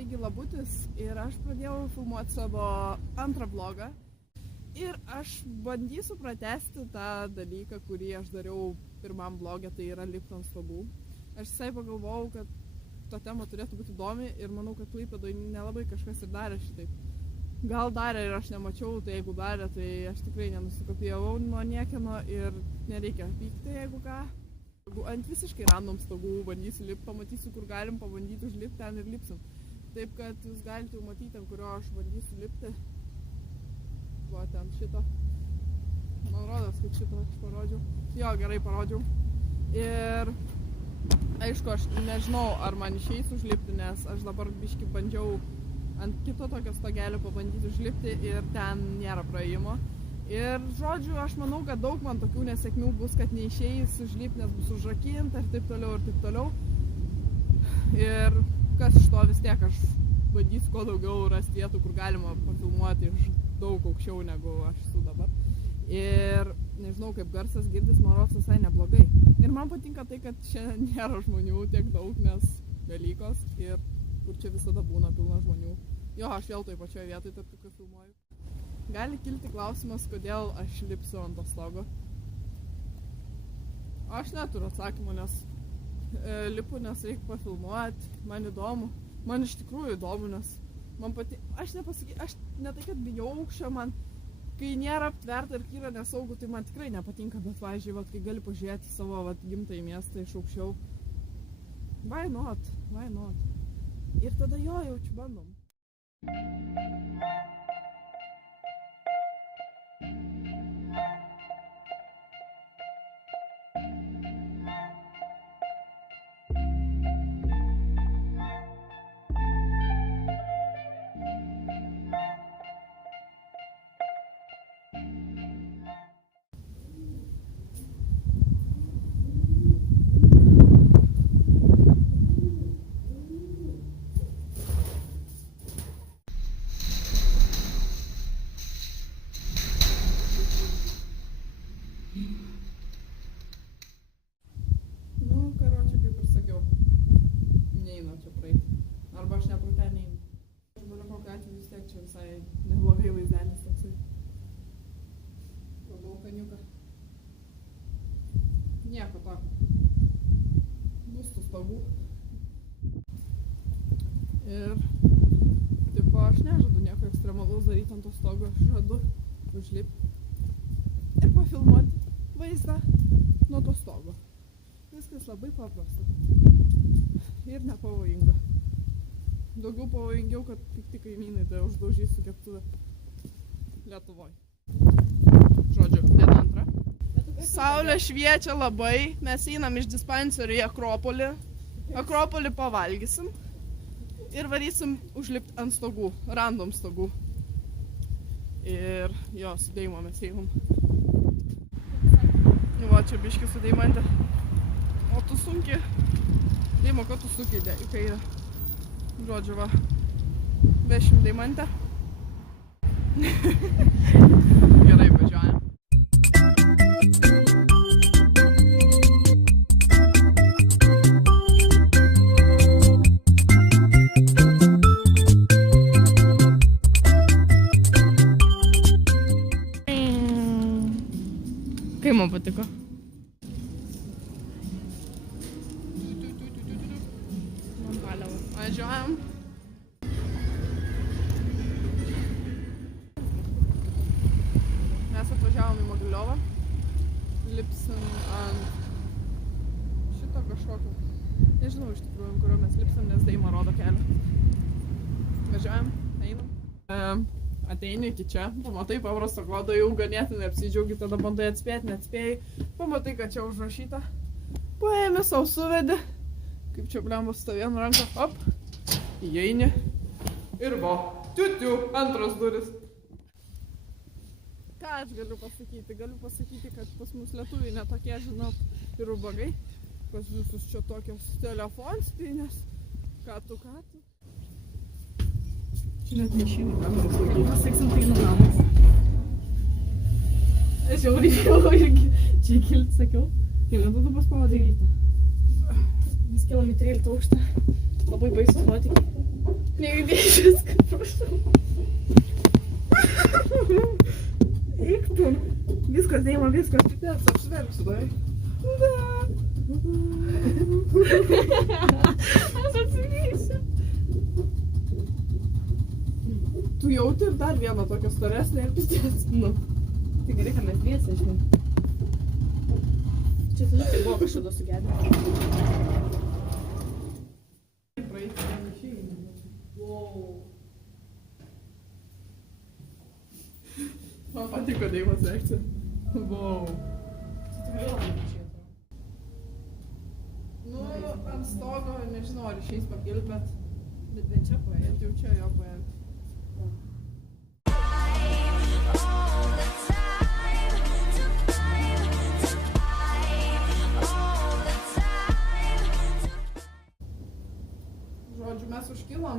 taigi Labutis ir aš pradėjau filmuoti savo antrą vlogą. Ir aš bandysiu pratęsti tą dalyką, kurį aš dariau pirmam vlogė, tai yra lipti ant stogų. Aš visai pagalvojau, kad ta tema turėtų būti įdomi ir manau, kad Klaipėdoje nelabai kažkas ir darė šitaip. Gal darė ir aš nemačiau, tai jeigu darė, tai aš tikrai nenusikopijavau nuo niekieno ir nereikia pykti, jeigu ką. Ant visiškai random stogų bandysiu lipti, pamatysiu, kur galim pabandyti užlipti, ten ir lipsim. Taip, kad jūs galite jau matyti, ant kurio aš bandysiu lipti. Va, ten šito. Man rodos, kad šito aš parodžiau. Jo, gerai parodžiau. Ir aišku, aš nežinau, ar man išeis užlipti, nes aš dabar biškį bandžiau ant kito tokio stogelio pabandyti užlipti ir ten nėra praėjimo. Ir žodžiu, aš manau, kad daug man tokių nesėkmių bus, kad neišeis užlipti, nes bus užrakinta ir taip toliau ir taip toliau. Ir kas iš to vis tiek, aš bandysiu kuo daugiau rasti vietų, kur galima pafilmuoti iš daug aukščiau negu aš esu dabar. Ir nežinau, kaip garsas girdis, man rodos visai neblogai. Ir man patinka tai, kad šiandien nėra žmonių tiek daug, nes Velykos ir kur čia visada būna pilna žmonių. Jo, aš vėl toj pačioje vietoj tarp tokių filmuoju. Gali kilti klausimas, kodėl aš lipsiu ant to stogo. Aš neturiu atsakymų, nes lipu, nes reikia pafilmuoti, man įdomu. Man iš tikrųjų įdomu, nes man aš ne tai, kad bijau aukščio, man kai nėra aptverta ir yra nesaugu, tai man tikrai nepatinka, bet pavyzdžiui, kai gali pažiūrėti savo gimtąjį miestą iš aukščiau. Why not? Ir tada jaučiu, bandom. Čia visai neblogai vaizdelis toksai. Balkaniuką. Nieko tokio. Bus tų stogų. Ir taip, aš nežadu nieko ekstremalaus daryti ant to stogo. Aš žadu užlipti ir pafilmuoti vaizdą nuo to stogo. Viskas labai paprasta. Ir nepavojinga. Daugiau pavojingiau, kad pikti kaimynai tai uždaužys su keptuvė Lietuvoj. Žodžiu, diena antra. Saulė šviečia labai, mes einam iš dispanserio į Akropolį. Akropolį pavalgysim ir varysim užlipti ant stogų, random stogų. Ir jo, su Deimo mes einam. Va, čia biški su Deimante. O tu sunkiai. Deimo, ko tu sunkiai į kairę? Žodžiu, va, vešim Deimantę. Gerai, važiuojam. Kaip man patiko? Važiuojam. Mes atvažiavom į Mogiliovą. Lipsim ant šito kažkokio. Nežinau iš tikrųjų, kurio mes lipsim, nes Deima rodo kelią. Važiuojam, einam. Ateini iki čia, pamatai paprasto klodo, jau ganėtinai apsidžiaugi, tada bandai atspėti, neatspėjai. Pamatai, kad čia užrašyta. Paėmė, sau suvedi. Kaip čia blembas su vienu ranką, hop, įeini ir va, tiu, antros duris. Ką aš galiu pasakyti? Galiu pasakyti, kad pas mus lietuviai netokie, žinau, ir ubagai. Pas visus čia tokios telefonspinės. Ką tu? Čia net nešinų kameros laikai. Pasieksim tai nugamas. Aš jau reikėjau irgi čia kilti, sakiau. Kelintų tu paspavo 12. Mes kilom į 13 aukštą. Labai baisus nuotykiai. Nejudėk viską, prašau. Eik tu. Viskas, Deima, viskas. Pritės, apsverksiu, dai. Aš atsivysiu. Tu jauti ir dar vieną tokią storesnę ir pritės. Nu. Tai gerai, kad mes dviese, žinai. Čia tu tai buvo kažkada sugedę. Man patiko Deimos reakcija. Wow. Nu, ant stogo, nežinau, ar išeis pakilti, bet Bet čia paėdė. bent jau čia jo paėdė. Žodžiu, mes užkilom.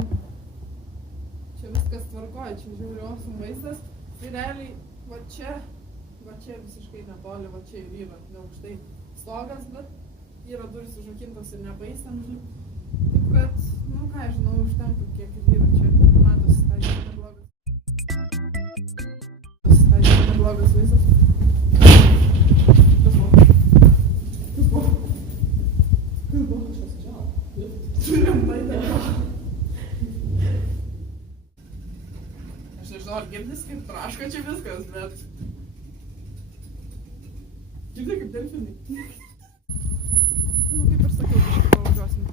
Čia viskas tvarkoja, čia žiaurios vaizdas. Tai realiai, va čia visiškai netoli, va čia ir yra neaukštai stogas, bet yra durys užrakintos ir nepaistam, žinai. Taip kad, nu ką, žinau, užtenka kiek ir yra čia. Matosi, tai yra neblogas. Tai yra neblogas vaizdas. Kas buvo? Kas buvo? Kas buvo? Kažkas žinau. Rimtai dėl. Aš nežinau, ar girdis kaip traška čia viskas, bet... Girdai kaip delfinai. Nu, kaip ir sakiau, biškį pavažiuosim.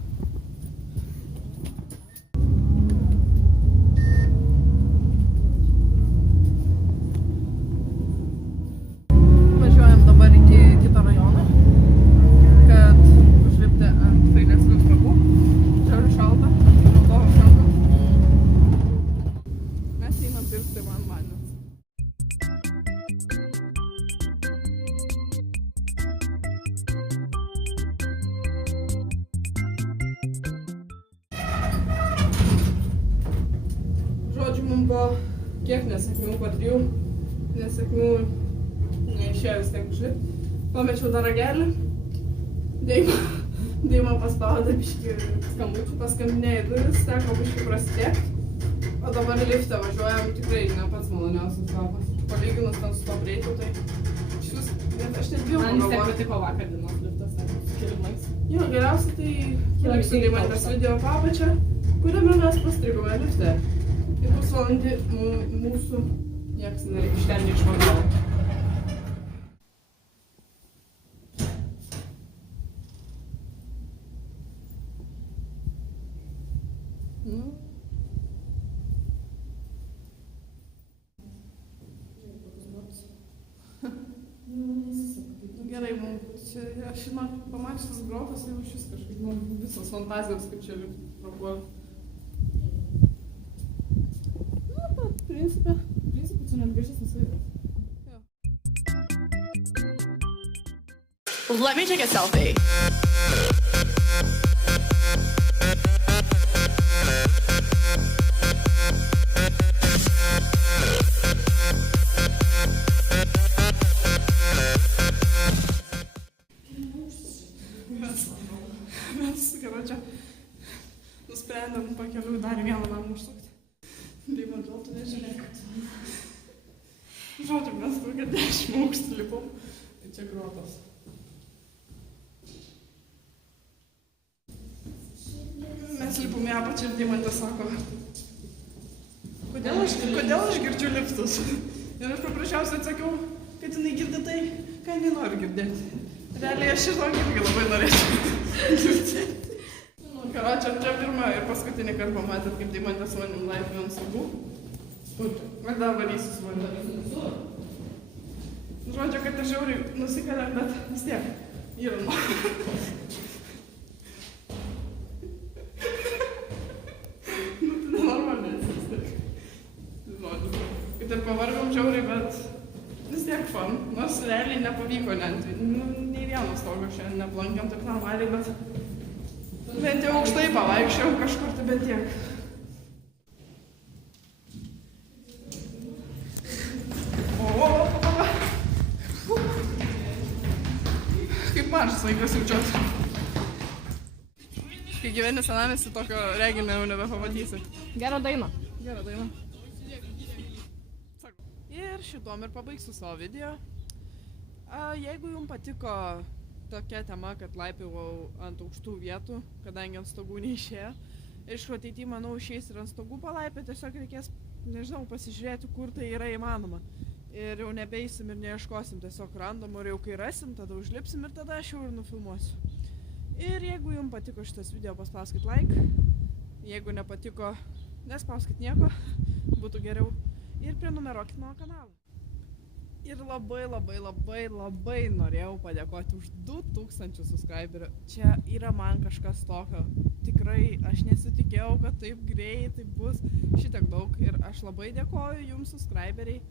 Važiuojam dabar iki kito rajono, kad užlipti ant Faineckos trapų. Žiauriai šalta, naudojo šalta. Mes einam pirkti man vandens. Žodžiu, mums buvo kiek nesėkmių, po 3 nesėkmių neišėjo vis tiek užlipti. Pamečiau dar ragelį. Deima paspaudė biškį skambučių, paskambinėjo į duris, teko biškį prasidėti. O dabar lifte važiuojam, tikrai ne pats maloniausias kvapas. Palyginus ten su to breiku, tai šis, net aš net bijau Man vis tiek pagalvoti. patiko vakar dienos liftas, su kilimais. Jo, geriausia tai keliausiu Deimantės video papačią, kuriame mes pastrigome lifte. Ir pusvalandį mūsų nieks iš ten neišmagavo. Nu. Gerai, mums čia, aš žinau, pamačius grotas jau šis kažkaip, man visos fantazijos kaip čia prapuolė. Nu, bet principe čia net gražesnis vaizdas. Let me take a selfie. Mes, karočią, nusprendėm pakeliui dar vieną namą užsukti. Deima, gal tu nežiūrėk. Žodžiu, mes kokią 10 aukštų lipom. Tai čia grotas. Mes lipom į apačią ir Deimantė sako, kodėl aš girdžiu liftus? Ir aš paprasčiausiai atsakiau, kad jinai girdi tai, ką jinai nori girdėti. Realiai aš žinau, irgi labai norėčiau girdėti. Karočią, čia pirmą ir paskutinį kartą pamatėt, kaip Deimantė su manim laipino ant stogų. Aš dar varysiu su manim. Žodžiu, kad ir žiauriai nusikaliam, bet vis tiek yra nu. Nu, tai nenormaliai vis tiek. Žodžiu, kad ir pavargom žiauriai, bet vis tiek fan. Nors realiai nepavyko net. Nei vieno stogo šiandien neplankėm taip normaliai, bet bent jau aukštai pavaikščiau kažkur, tai bent tiek. Kaip mažas vaikas jaučiuosi. kai gyveni senamiesty, tokio reginio jau nebepamatysi. Gerą dainą. Gerą dainą. Ir šitom ir pabaigsiu savo video. Jeigu jums patiko tokia tema, kad laipiau ant aukštų vietų, kadangi ant stogų neišėjo, aišku, ateityje, manau, išeis ir ant stogų palaipė, tiesiog reikės, nežinau, pasižiūrėti, kur tai yra įmanoma. Ir jau nebeisim ir neieškosim, tiesiog random, ir jau kai rasim, tada užlipsim ir tada aš jau ir nufilmuosiu. Ir jeigu jums patiko šitas video, paspauskit like, jeigu nepatiko, nespauskit nieko, būtų geriau, ir prenumeruokit mano kanalą. Ir labai norėjau padėkoti už 2000 subscriberių. Čia yra man kažkas tokio. Tikrai aš nesitikėjau, kad taip greitai bus šitiek daug. Ir aš labai dėkoju jums, subscriberiai.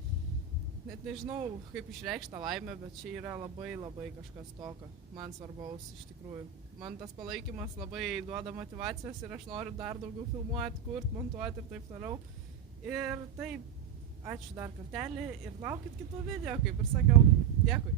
Net nežinau, kaip išreikšti tą laimę, bet čia yra labai kažkas tokio. Man svarbaus iš tikrųjų. Man tas palaikymas labai duoda motyvacijos ir aš noriu dar daugiau filmuoti, kurti, montuoti ir taip toliau. Ir taip. Ačiū dar kartelį ir laukit kitų video, kaip ir sakiau. Dėkui.